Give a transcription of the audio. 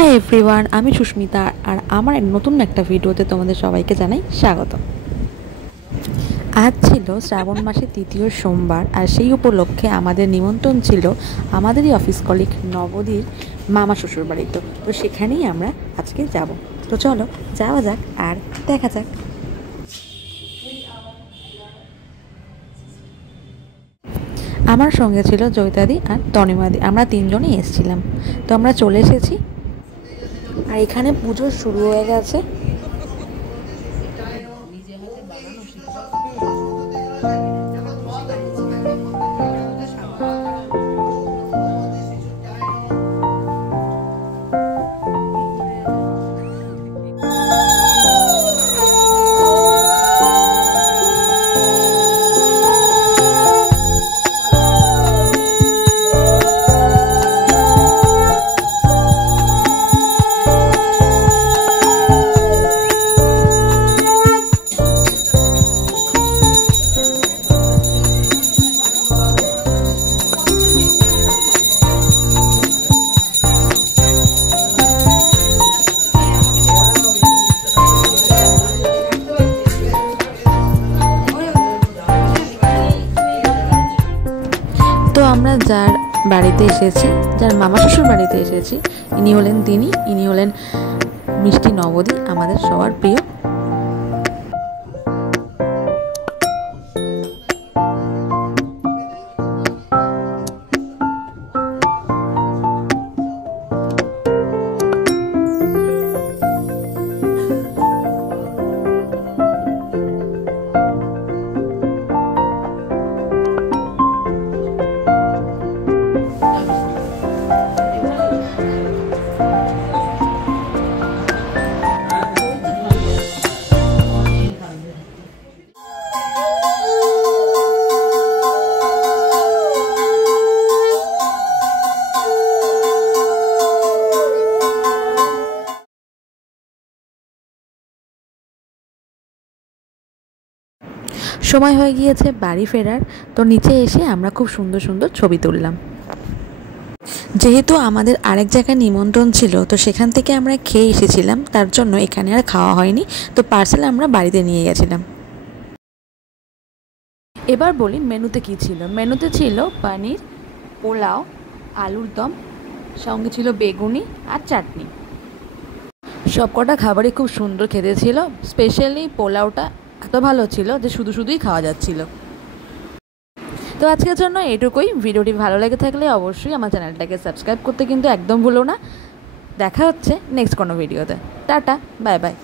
Hi everyone, আমি সুস্মিতা আর আমার নতুন একটা ভিডিওতে তোমাদের সবাইকে জানাই স্বাগত। আজ ছিল শ্রাবণ মাসের তৃতীয় সোমবার আর সেই উপলক্ষে আমাদের নিমন্ত্রণ ছিল আমাদেরই অফিস কলিগ নবদীর মামা শ্বশুর বাড়িতে। তো সেখানেই আমরা আজকে যাব। তো চলো যাওয়া যাক আর দেখা যাক। আমার সঙ্গে ছিল জয়িতাদি আর তনিমাদি, আমরা তিনজনই এসেছিলাম। তো আমরা চলে এসেছি আর এখানে পুজো শুরু হয়ে গেছে। তো আমরা যার বাড়িতে এসেছি, যার মামা শ্বশুর বাড়িতে এসেছি, ইনি হলেন মিষ্টি নবদী, আমাদের সবার প্রিয়। সময় হয়ে গিয়েছে বাড়ি ফেরার। তো নিচে এসে আমরা খুব সুন্দর সুন্দর ছবি তুললাম। যেহেতু আমাদের আরেক জায়গায় নিমন্ত্রণ ছিল, তো সেখান থেকে আমরা খেয়ে এসেছিলাম, তার জন্য এখানে আর খাওয়া হয়নি। তো পার্সেল আমরা বাড়িতে নিয়ে গেছিলাম। এবার বলি মেনুতে কি ছিল। মেনুতে ছিল পনির, পোলাও, আলুর দম, সঙ্গে ছিল বেগুনি আর চাটনি। সবকটা খাবারই খুব সুন্দর খেতে ছিল। স্পেশালি পোলাওটা এত ভালো ছিল যে শুধুই খাওয়া যাচ্ছিল। তো আজকের জন্য এটুকুই। ভিডিওটি ভালো লেগে থাকলে অবশ্যই আমার চ্যানেলটাকে সাবস্ক্রাইব করতে কিন্তু একদম ভুলো না। দেখা হচ্ছে নেক্সট কোনো ভিডিওতে। Tata, bye bye.